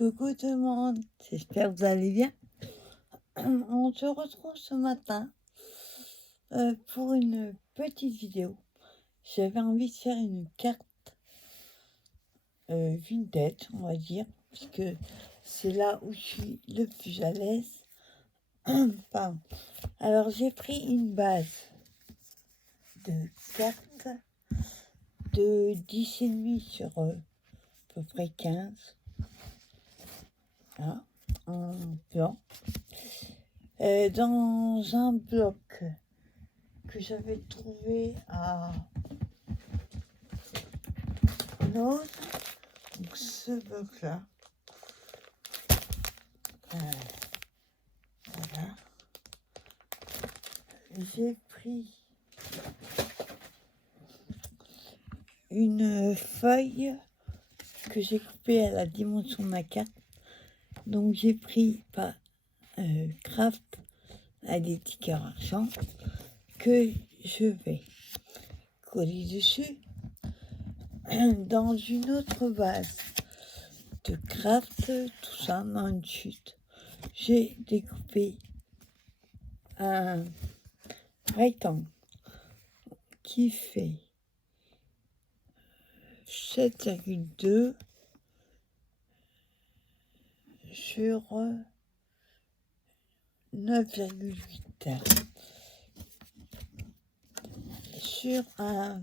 Coucou tout le monde, j'espère que vous allez bien. On se retrouve ce matin pour une petite vidéo. J'avais envie de faire une carte vintage, on va dire, puisque c'est là où je suis le plus à l'aise. Pardon. Alors j'ai pris une base de cartes de 10,5 sur à peu près 15. Voilà, en blanc. Dans un bloc que j'avais trouvé à Lowe's, donc ce bloc-là, voilà, j'ai pris une feuille que j'ai coupée à la dimension de ma carte, donc j'ai pris pas craft à des tickets argent que je vais coller dessus dans une autre base de craft, tout ça dans une chute. J'ai découpé un rectangle qui fait 7,2 sur 9,8 sur un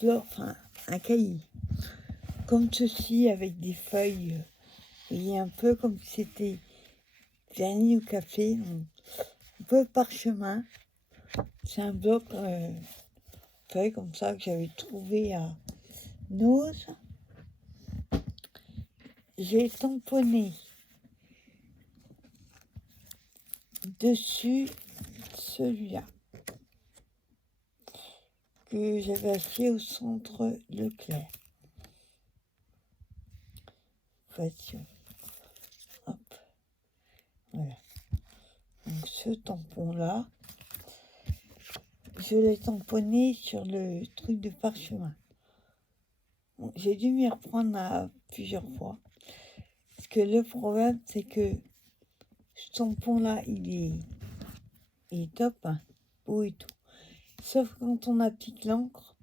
bloc, enfin un cahier comme ceci avec des feuilles, et un peu comme si c'était vernis au café, un peu parchemin. C'est un bloc feuille comme ça que j'avais trouvé à Lowe's. J'ai tamponné dessus celui-là que j'avais acheté au centre Leclerc. Voici. Hop. Voilà. Donc ce tampon-là, je l'ai tamponné sur le truc de parchemin. Bon, j'ai dû m'y reprendre à plusieurs fois. Parce que le problème, c'est que ce tampon-là, il est top, hein, beau et tout. Sauf quand on applique l'encre,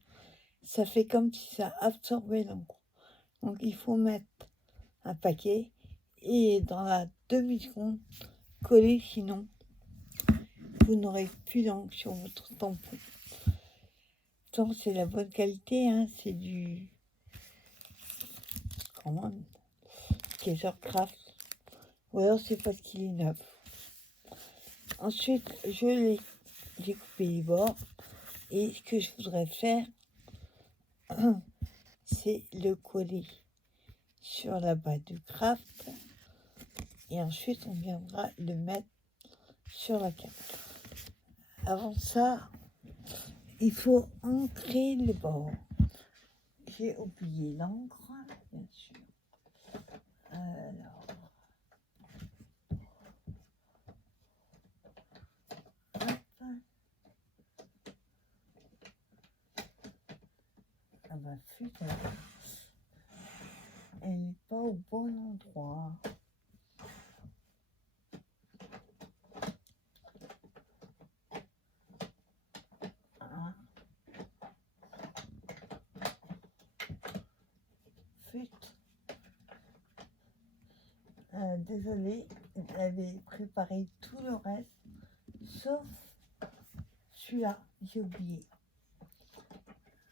ça fait comme si ça absorbait l'encre. Donc il faut mettre un paquet et dans la demi-seconde, coller, sinon vous n'aurez plus d'encre sur votre tampon. Tant c'est la bonne qualité, hein, c'est du comment Craft. Ou alors c'est parce qu'il est neuf. Ensuite, j'ai coupé les bords. Et ce que je voudrais faire, c'est le coller sur la base de craft. Et ensuite, on viendra le mettre sur la carte. Avant ça, il faut ancrer le bord. J'ai oublié l'encre, bien sûr. Alors, hop. Ah bah putain, elle n'est pas au bon endroit. Ah. Désolée, j'avais préparé tout le reste, sauf celui-là, j'ai oublié.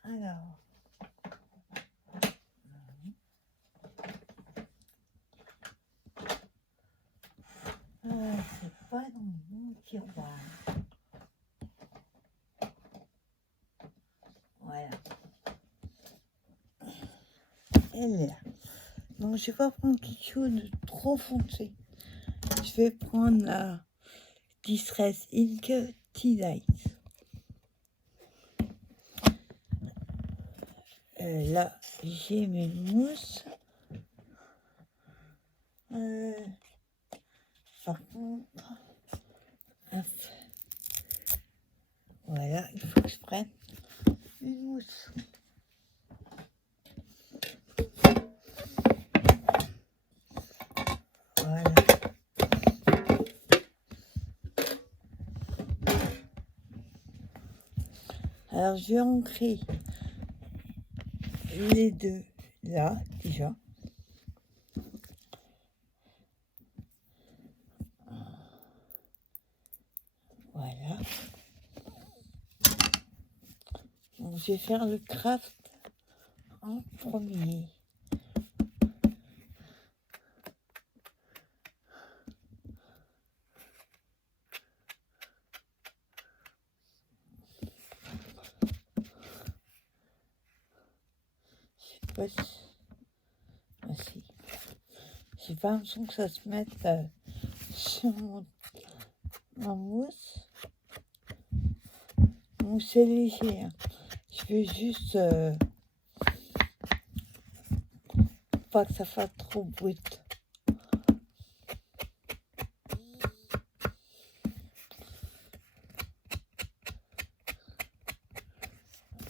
Alors, c'est pas dans mon tiroir. Voilà. Elle est là. Donc, je vais pas prendre quelque chose de trop foncé. Je vais prendre la Distress Ink Tea Light. Là, j'ai mes mousses. Par contre, hop. Voilà, il faut que je prenne une mousse. Alors, je vais ancrer les deux là, déjà. Voilà. Donc, je vais faire le craft en premier. Je sais pas si... Ah, si. J'ai pas l'impression que ça se mette sur ma mousse. Donc c'est léger. Hein. Je veux juste pas que ça fasse trop brut.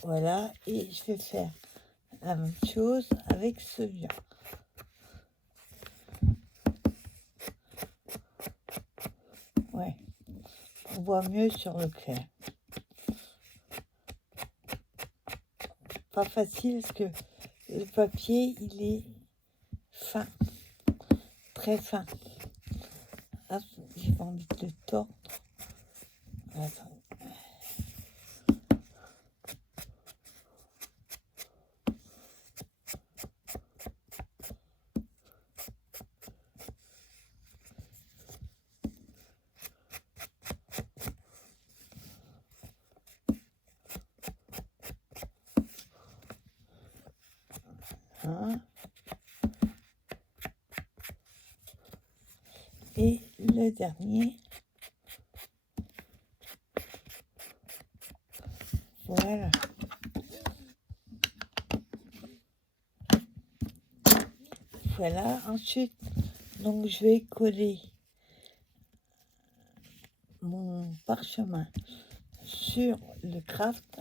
Voilà, et je vais faire la même chose avec celui-là. Ouais, on voit mieux sur le clair. Pas facile parce que le papier, il est fin, très fin. Hop, j'ai pas envie de le tordre. Attends. Hein. Et le dernier. Voilà. Voilà, ensuite, donc je vais coller mon parchemin sur le craft.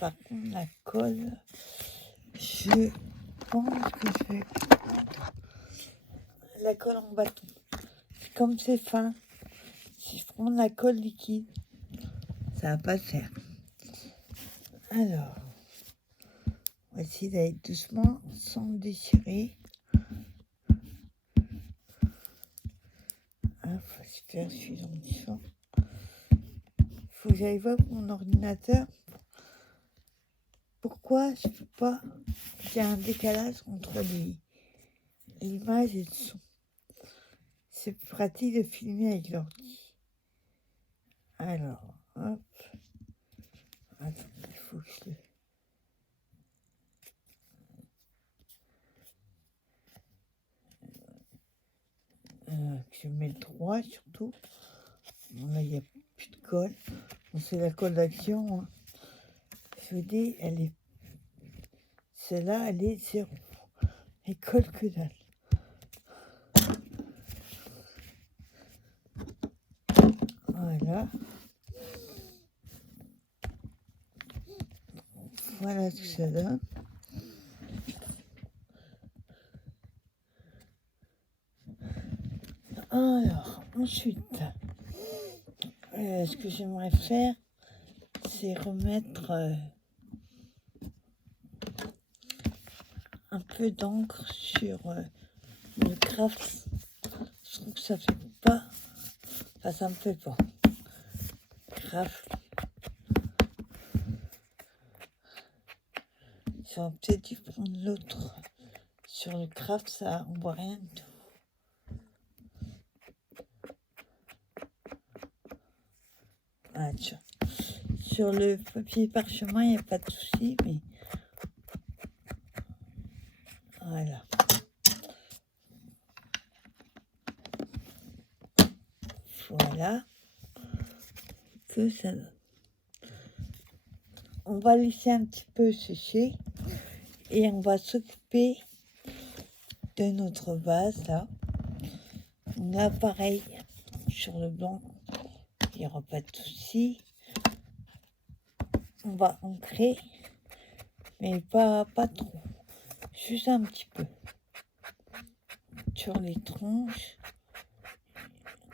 Par contre, la colle, je pense que je vais la colle en bâton. Comme c'est fin, si je prends la colle liquide, ça va pas le faire. Alors, on va essayer d'aller doucement sans déchirer. Super, je suis dans le champ. Faut que j'aille voir mon ordinateur. Pourquoi je peux pas. Il y a un décalage entre l'image et le son. C'est pratique de filmer avec l'ordi. Alors, hop. Attends, il faut que je mets le droit surtout. Bon, là, il n'y a plus de colle. Bon, c'est la colle d'action. Hein. Je vous dis, elle est. Celle-là, elle est zéro. Elle colle que dalle. Voilà. Voilà ce que ça donne. Alors, ensuite, ce que j'aimerais faire, c'est remettre un peu d'encre sur le craft. Je trouve que ça fait pas. Enfin, ça me fait pas. Craft. J'aurais peut-être dû prendre l'autre. Sur le craft, ça, on voit rien du tout. Ah, sur le papier parchemin, il n'y a pas de souci, mais voilà. Voilà que ça donne. On va laisser un petit peu sécher et on va s'occuper de notre base là. On a pareil sur le blanc, il n'y aura pas de souci. On va ancrer, mais pas trop, juste un petit peu sur les tronches.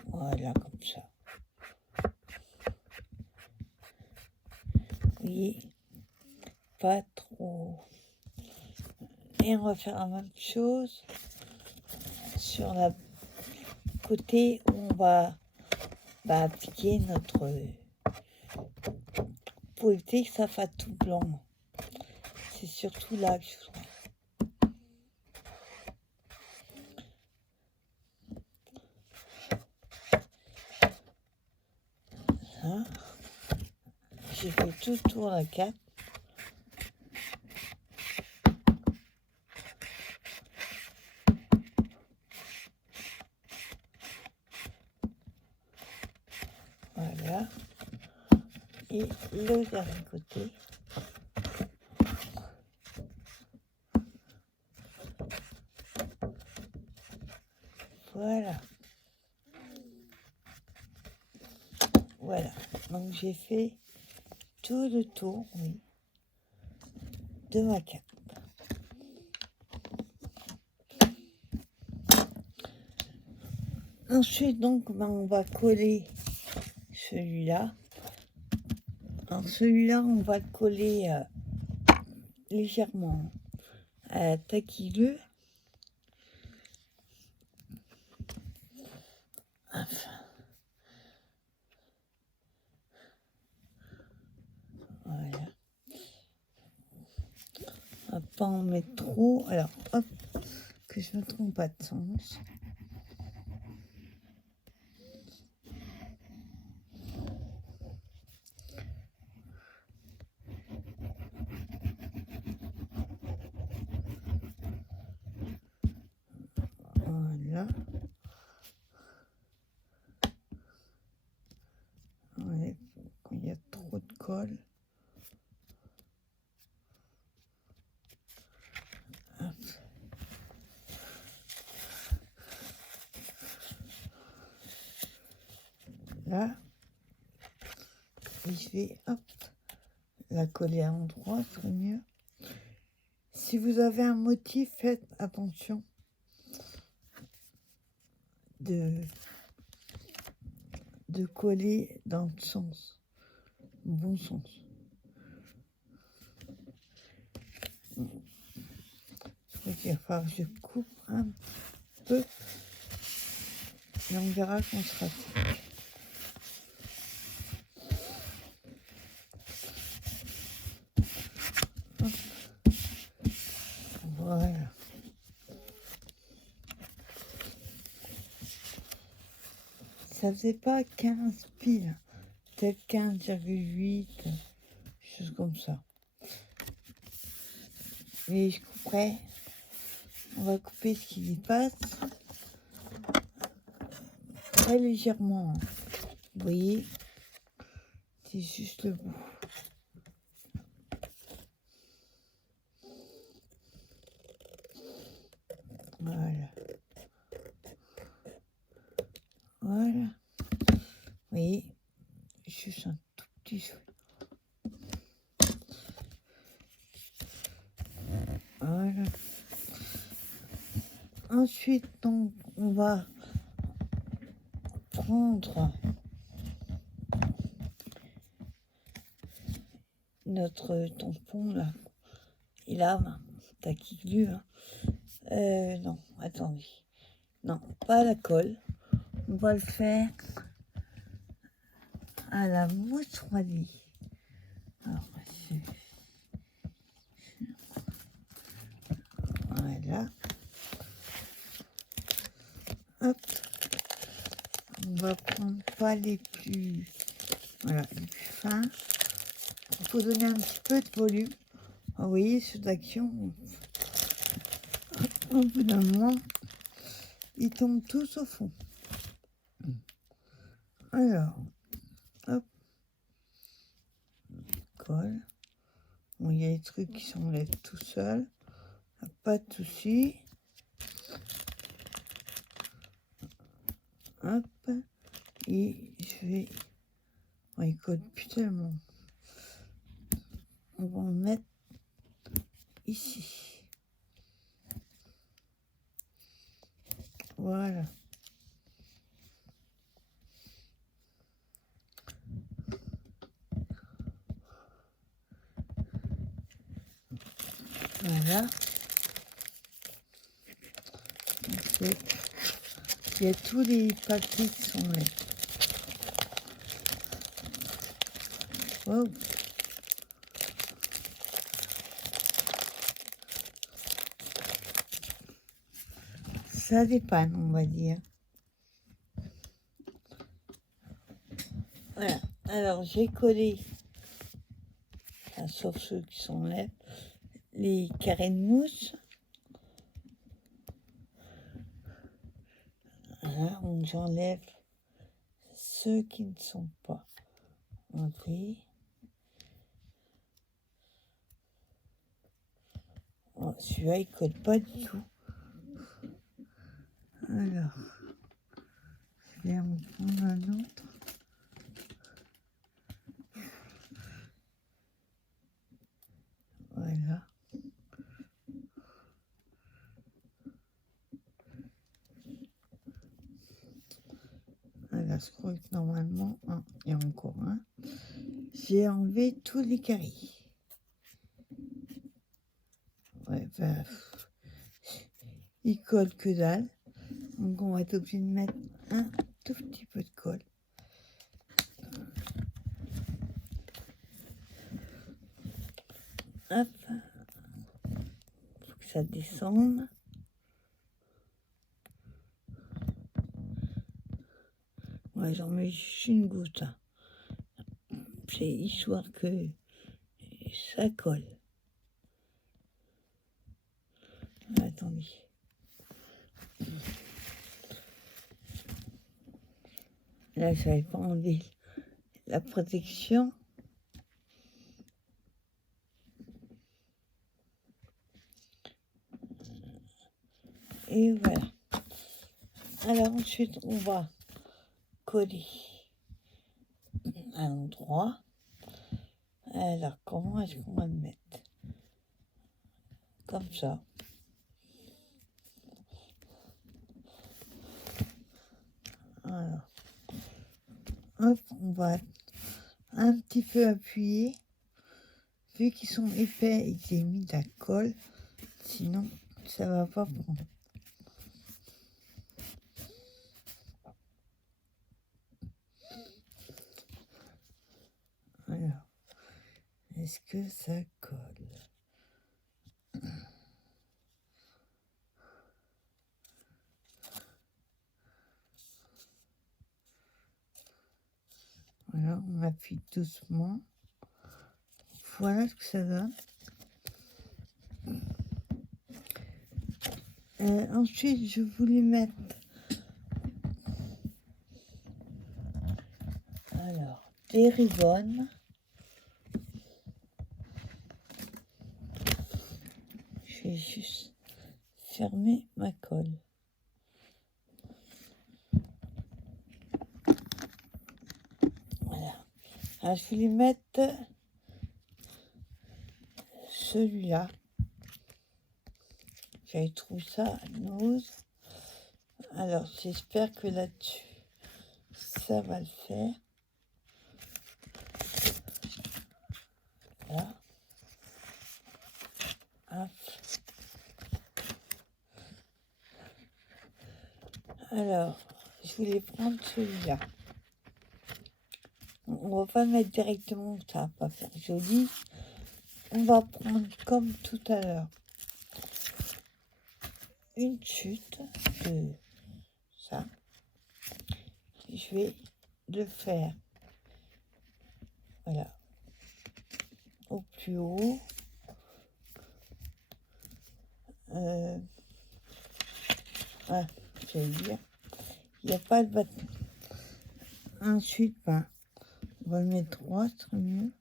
Voilà, comme ça. voyez, pas trop. Et on va faire la même chose sur la côté où on va appliquer notre, pour éviter que ça fasse tout blanc. C'est surtout là que je trouve. Ça. J'ai fait tout le tour de la carte. Voilà. Et le dernier côté. Voilà. Voilà. Donc j'ai fait tout le tour, oui, de ma carte. Ensuite, donc, on va coller celui-là. Alors, celui-là, on va le coller légèrement taquilleux. Enfin. Voilà. On va pas en mettre trop. Alors, hop, que je ne me trompe pas de sens. Voilà. Ouais, quand il y a trop de colle. Hop. Là. Et je vais, hop, la coller à l'endroit, ce serait mieux. Si vous avez un motif, faites attention de coller dans le sens, le bon sens. Il va falloir que je coupe un peu et on verra qu'on sera sec. Voilà. Ça faisait pas 15 piles, peut-être 15,8, chose comme ça. Mais je couperai. On va couper ce qui dépasse. Très légèrement. Vous voyez, c'est juste le bout. Voilà. Voilà. Vous voyez, juste un tout petit peu. Voilà. Ensuite, donc, on va prendre notre tampon là. Et là, taquilleux. Non, attendez. Non, pas la colle. On va le faire à la mousseroisie. Alors, voilà. Hop. On va prendre pas les plus, voilà, les plus fins. Il faut donner un petit peu de volume. Vous voyez, ceux d'action, au bout d'un moment, ils tombent tous au fond. Alors, hop, colle. Bon, il y a des trucs qui s'enlèvent tout seuls. Pas de souci. Hop, et je vais, on il colle plus tellement. On va en mettre ici. Voilà. Voilà. Ensuite, il y a tous les papiers qui sont là. Wow. Ça dépanne, on va dire. Voilà. Alors, j'ai collé, enfin, sauf ceux qui sont là, les carrés de mousse. Voilà, donc j'enlève ceux qui ne sont pas enlevés. Oh, celui-là, il colle pas du tout. Alors, je vais en prendre un autre. Voilà. Voilà, je crois que normalement, il y a encore un. J'ai enlevé tous les carrés. Ouais, ben, il colle que dalle. Donc on va être obligé de mettre un tout petit peu de colle. Hop. Faut que ça descende. Ouais, j'en mets juste une goutte. C'est histoire que ça colle. Attendez. Là, je n'avais pas enlevé la protection. Et voilà. Alors ensuite, on va coller à l'endroit. Alors, comment est-ce qu'on va le mettre? Comme ça. Alors, hop, on va un petit peu appuyer. Vu qu'ils sont épais et que j'ai mis de la colle, sinon ça va pas prendre. Alors, est-ce que ça colle? Voilà, on appuie doucement. Voilà ce que ça donne. Ensuite, je voulais mettre des ribbons. Je vais juste fermer ma colle. Voilà. Alors, je voulais mettre celui-là. J'avais trouvé ça nose. Alors, j'espère que là-dessus, ça va le faire. Là. Hop. Alors, je voulais prendre celui-là. On va pas le mettre directement, ça va pas faire joli. On va prendre comme tout à l'heure une chute de ça. Je vais le faire, voilà, au plus haut. Ah, j'allais dire, il n'y a pas de bâton. Ensuite, ben, on va le mettre droit, ce serait mieux.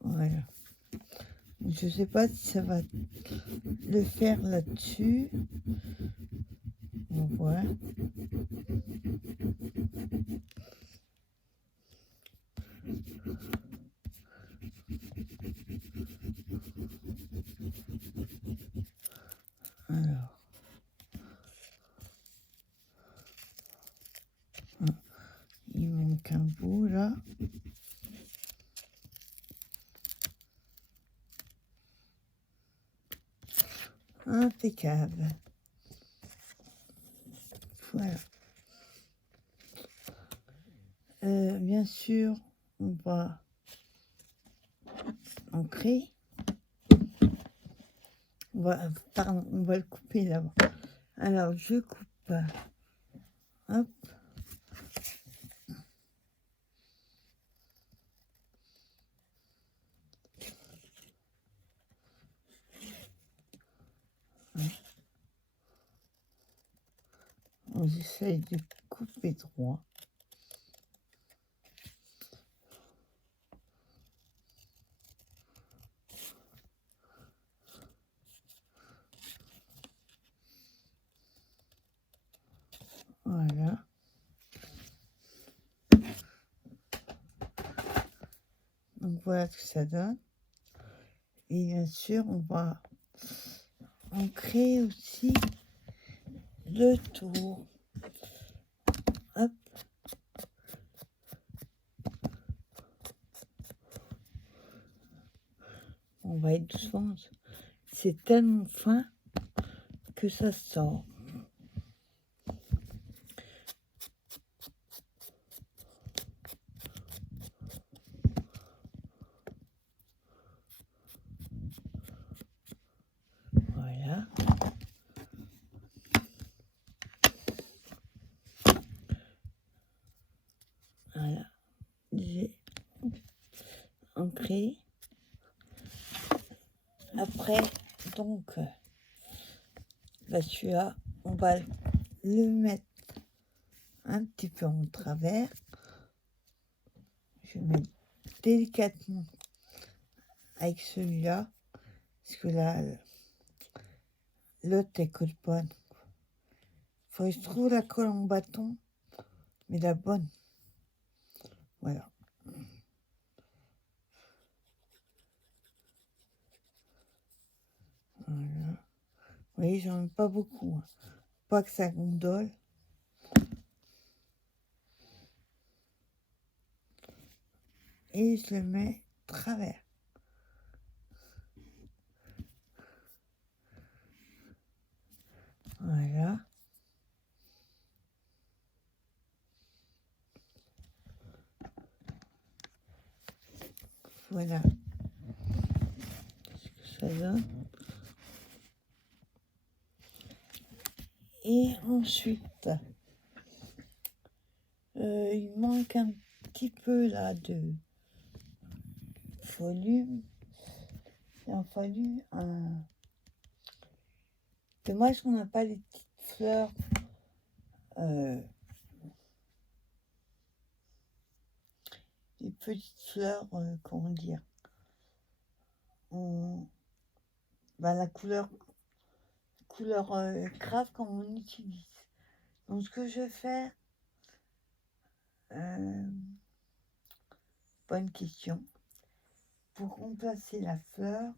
Voilà. Je sais pas si ça va le faire là-dessus. On voit. Alors. Il manque un bout là. Impeccable. Voilà. Bien sûr, on va ancrer. Pardon, on va le couper là-bas. Alors, je coupe. Hop. J'essaye de couper droit. Voilà. Donc voilà ce que ça donne. Et bien sûr, on va ancrer aussi le tour. Hop. On va être doucement. C'est tellement fin que ça sort. Voilà. Voilà. J'ai ancré. Après, donc, là, celui-là, on va le mettre un petit peu en travers. Je mets délicatement avec celui-là, parce que là, l'autre, elle colle pas. Faut que je trouve la colle en bâton, mais la bonne. Voilà. Voilà. Vous voyez, j'en ai pas beaucoup. Hein. Pas que ça gondole. Et je le mets travers. Voilà. Voilà ce que ça donne. Et ensuite, il manque un petit peu là de volume. Il a fallu un... Dommage qu'on n'a pas les petites fleurs. Les petites fleurs, comment dire, la couleur grave comme on utilise. Donc ce que je vais faire, bonne question, pour remplacer la fleur,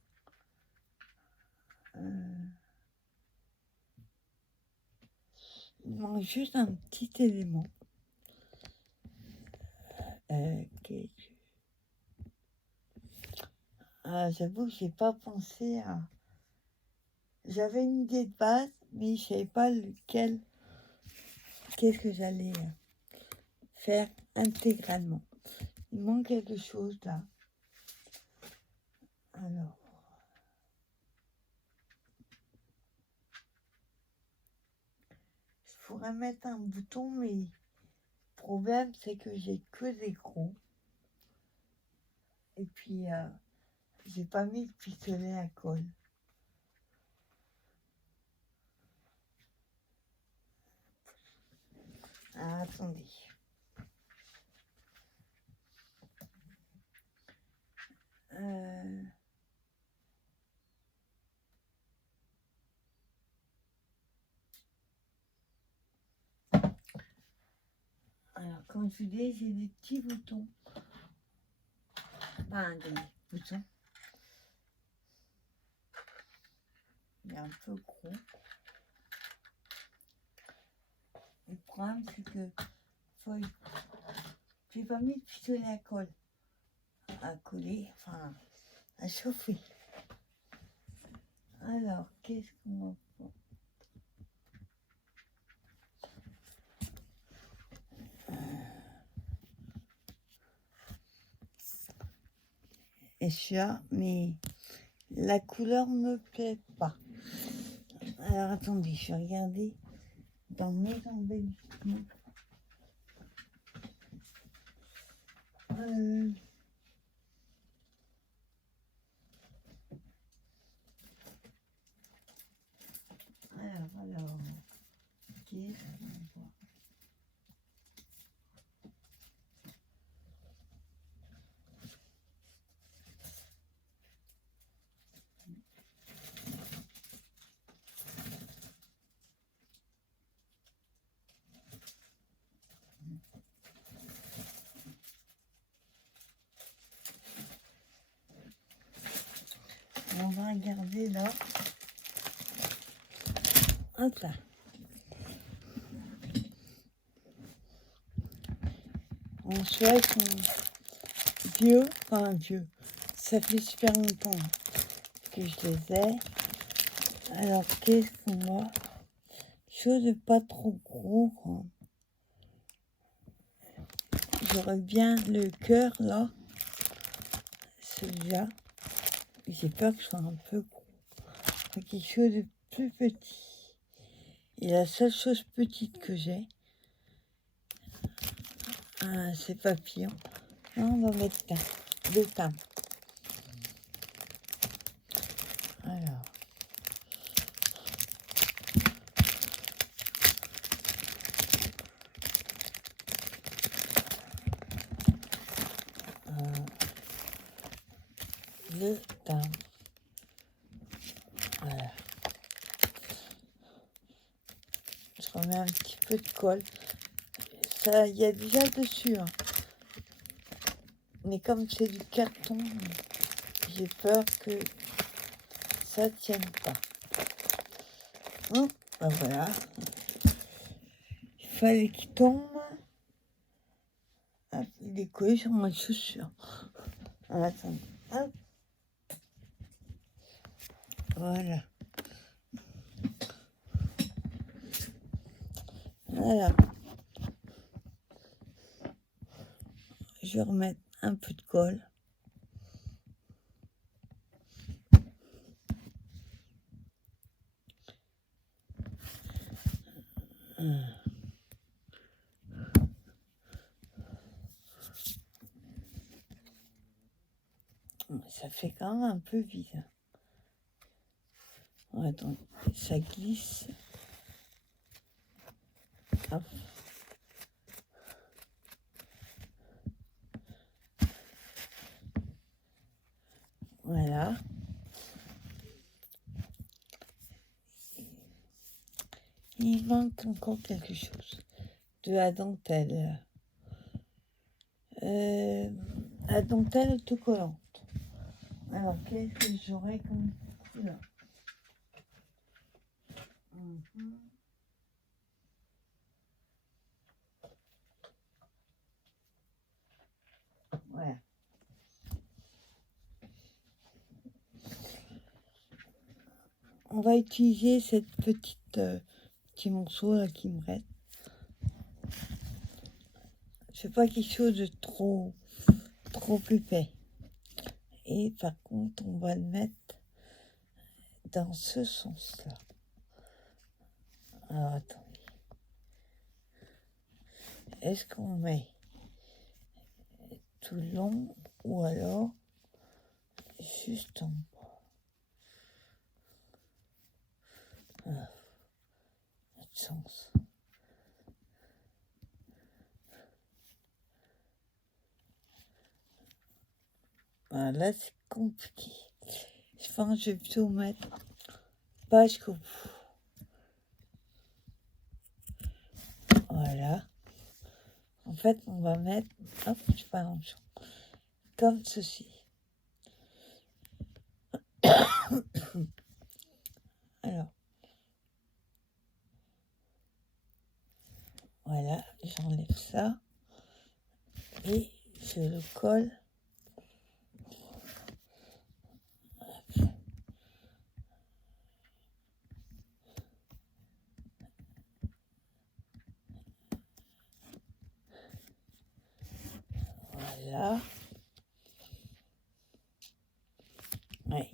il manque juste un petit élément. J'avoue que j'ai pas pensé à... J'avais une idée de base, mais je savais pas lequel, qu'est-ce que j'allais faire intégralement. Il manque quelque chose là. Alors, je pourrais mettre un bouton, mais le problème c'est que j'ai que des gros. Et puis, j'ai pas mis de pistolet à colle. Ah, attendez. Alors, comme je dis, j'ai des petits boutons. Enfin, des boutons. Il est un peu gros. Le problème, c'est que j'ai pas mis de pistolet à colle. À coller, enfin, à chauffer. Alors, qu'est-ce qu'on va faire? Et celui-là, mais la couleur me plaît pas. Alors, attendez, je vais regarder dans mes embellissements. Alors, qu'est-ce qu'on voit? On va regarder là. Hop là. En soi, ils sont vieux, enfin vieux. Ça fait super longtemps que je les ai. Alors, qu'est-ce qu'on voit? Chose de pas trop gros, quoi. J'aurais bien le cœur, là. Celui-là. J'ai peur que ce soit un peu gros. Enfin, quelque chose de plus petit. Et la seule chose petite que j'ai, c'est papillon. Là, on va mettre le thym. Alors. Le thym. Voilà. Je remets un petit peu de colle. Ça, il y a déjà dessus. Hein. Mais comme c'est du carton, j'ai peur que ça tienne pas. Bon, ben voilà. Il fallait qu'il tombe. Hop, il est collé sur ma chaussure. Attends. Hop. Voilà. Voilà. Je vais remettre un peu de colle. Ça fait quand même un peu vide. Attends, ça glisse. Hop. Voilà. Il manque encore quelque chose. De la dentelle. La dentelle autocollante. Alors, qu'est-ce que j'aurais comme couleur? Voilà. On va utiliser cette petite petit morceau là qui me reste. C'est pas quelque chose de trop épais. Et par contre, on va le mettre dans ce sens-là. Alors attendez. Est-ce qu'on met tout le long ou alors juste en bas? Pas de sens. Voilà, là c'est compliqué. Je pense que je vais plutôt mettre pas jusqu'au bout. Voilà. En fait, on va mettre, hop, je sais pas dans le champ, comme ceci. Alors, voilà, j'enlève ça et je le colle. Voilà. Ouais.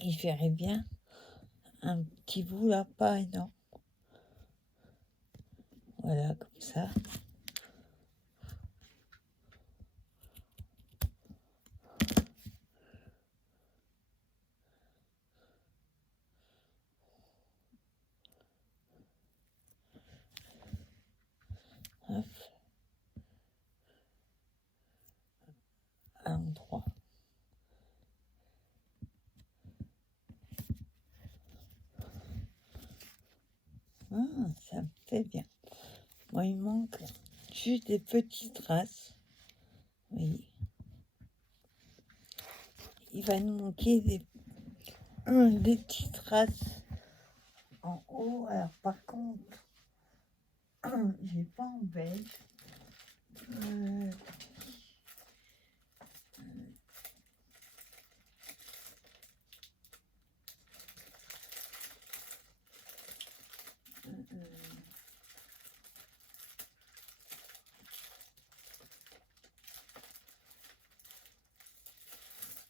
Et je verrai bien un petit bout là, pas énorme. Voilà, comme ça. Hop. À l'endroit. Ah, ça me fait bien. Bon, il manque juste des petites traces. Oui. Il va nous manquer des petites traces en haut. Alors, par contre, j'ai pas en beige.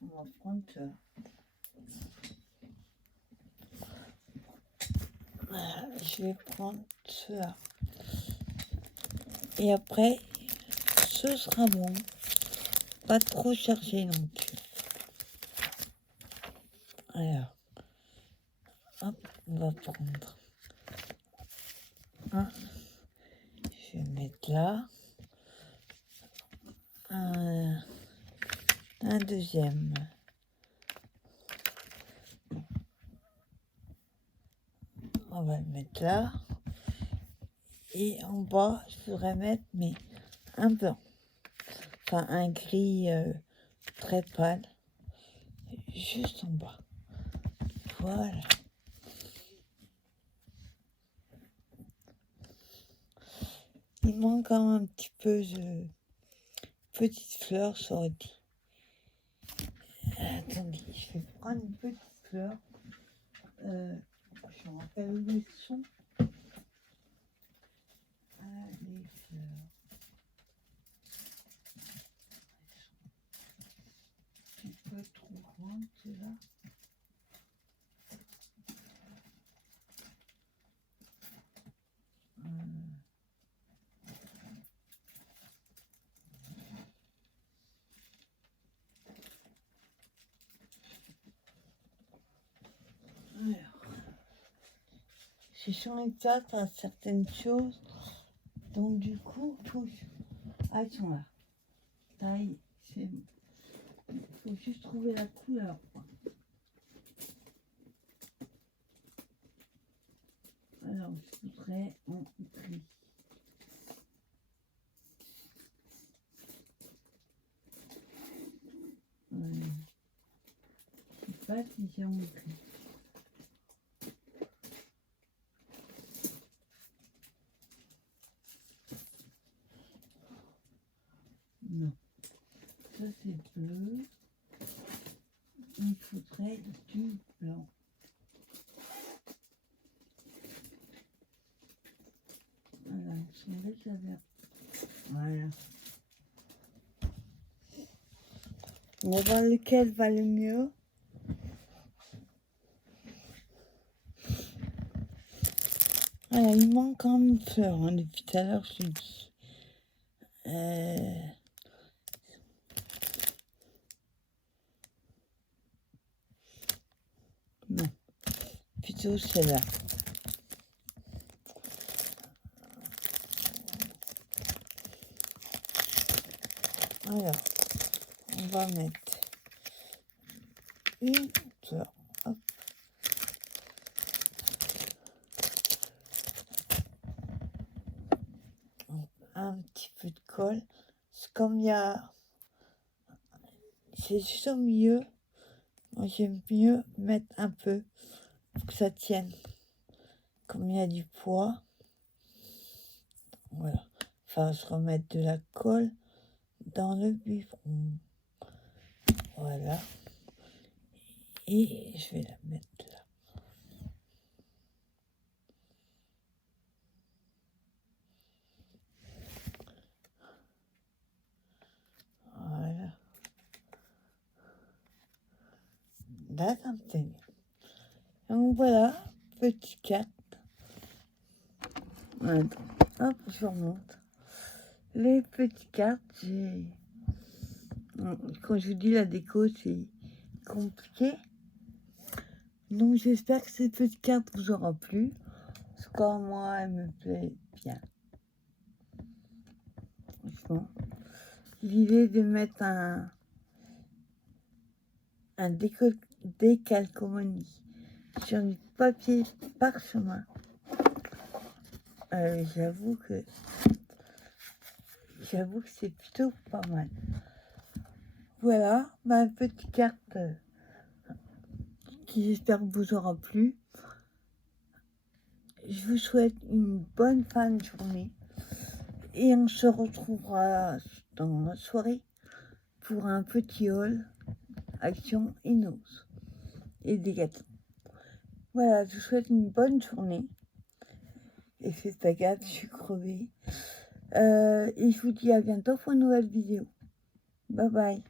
On va prendre ça. Voilà, je vais prendre cela. Et après, ce sera bon. Pas trop chargé non plus. Alors, hop, on va prendre un. Je vais mettre là. Un deuxième. On va le mettre là. Et en bas, je voudrais mettre un blanc. Enfin, un gris très pâle. Juste en bas. Voilà. Il manque quand même un petit peu de petites fleurs, ça aurait dit. Attendez, je vais prendre une petite fleur. Je me rappelle où elles sont. Ah, les fleurs. C'est pas trop grande, celle-là. Alors, j'ai changé de date à certaines choses. Donc du coup, ah, ils sont là. Taille, c'est... Il faut juste trouver la couleur. Alors, je voudrais en gris. Je sais pas si j'ai en gris. Non. Ça, c'est bleu. Il faudrait du blanc. Voilà, ils sont déjà verts. Voilà. On va voir lequel va le mieux. Voilà, il manque quand même une fleur, hein, depuis tout à l'heure, je l'ai dit. Non, plutôt celle-là. Alors, on va mettre une fleur. Hop. Un petit peu de colle. C'est comme il y a... C'est juste au milieu. Moi, j'aime mieux mettre un peu pour que ça tienne. Comme il y a du poids. Voilà. Enfin, je remettre de la colle dans le biberon. Voilà. Et je vais la mettre là. Là, ça me tenir. Donc voilà, petite carte. Attends, hop, je remonte. Les petites cartes, j'ai... Quand je vous dis la déco, c'est compliqué. Donc j'espère que cette petite carte vous aura plu. Parce que moi, elle me plaît bien. Franchement. L'idée de mettre un décalcomanie sur du papier parchemin. J'avoue que c'est plutôt pas mal. Voilà ma petite carte qui j'espère vous aura plu. Je vous souhaite une bonne fin de journée et on se retrouvera dans la soirée pour un petit haul Action Enos et des gâteaux. Voilà, je vous souhaite une bonne journée. Et faites pas gaffe, je suis crevée. Et je vous dis à bientôt pour une nouvelle vidéo. Bye bye.